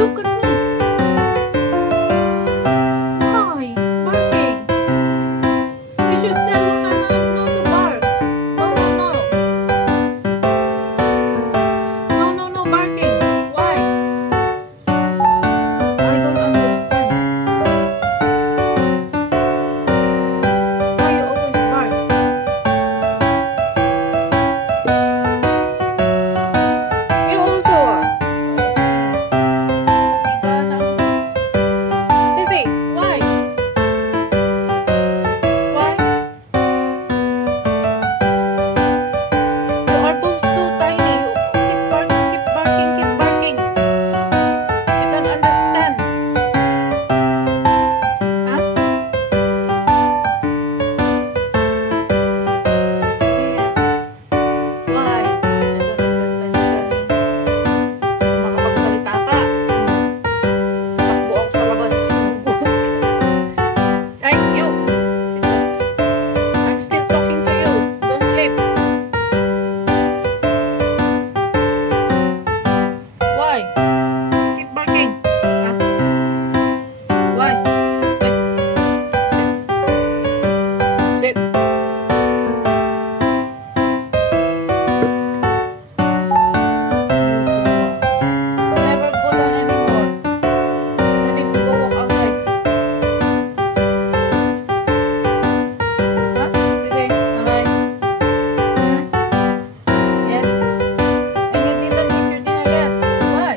Look at me. Why? Barking. You should tell Luna not to bark. No, no, no. No, no, no barking. Why? I don't understand. Why you always bark? You also are. Sissy, why? Why? You are both so tiny. You keep barking, keep barking, keep barking. I don't understand. Huh? Why? I don't understand, darling. Makapagsalita ka. Takbo ako sa labas. Ay, you! Sit down. I'm still talking to you. Don't sleep. Why? Keep barking. Ah? Why? Why? Sit. Sit. Never go down anymore. I need to go walk outside. Huh? Sissy, alright? Hmm? Yes? And you didn't eat your dinner yet. Why?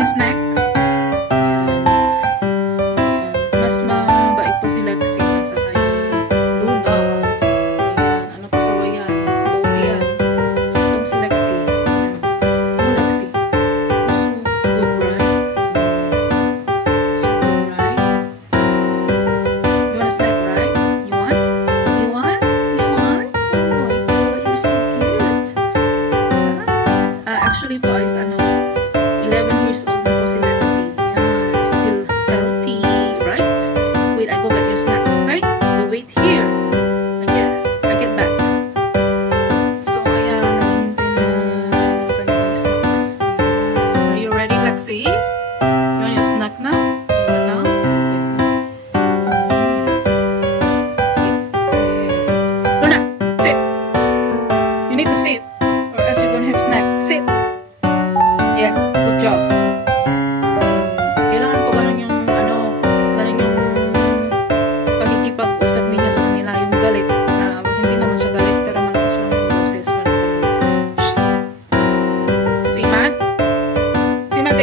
want snack? Mas mabait po si Lexi. Nasa kayo. Luna. Ayan. Ano pa sa wayan? Bossy yan. Itong si Lexi. Ayan. Ano Lexi? So good, right? So good, right? You want a snack, right? You want? You want? You want? Oh my God, you're so cute. Actually po is 11 years old na po si Lexi. Yan, still healthy, right? Wait, I go get your snacks, okay? You wait here. I get back. So, ayan, nahihintay na yung snacks. Are you ready, Lexi? You want your snack now? You want now? Yes. Luna, sit. You need to sit, or else you don't have snack. Sit. Yes, good job. Kailangan po ganun yung ganun yung pakikipag-usap ninyo sa kanila, yung galit. Hindi naman siya galit, pero malakas lang yung boses. Shh! Si Matt? Si Matt,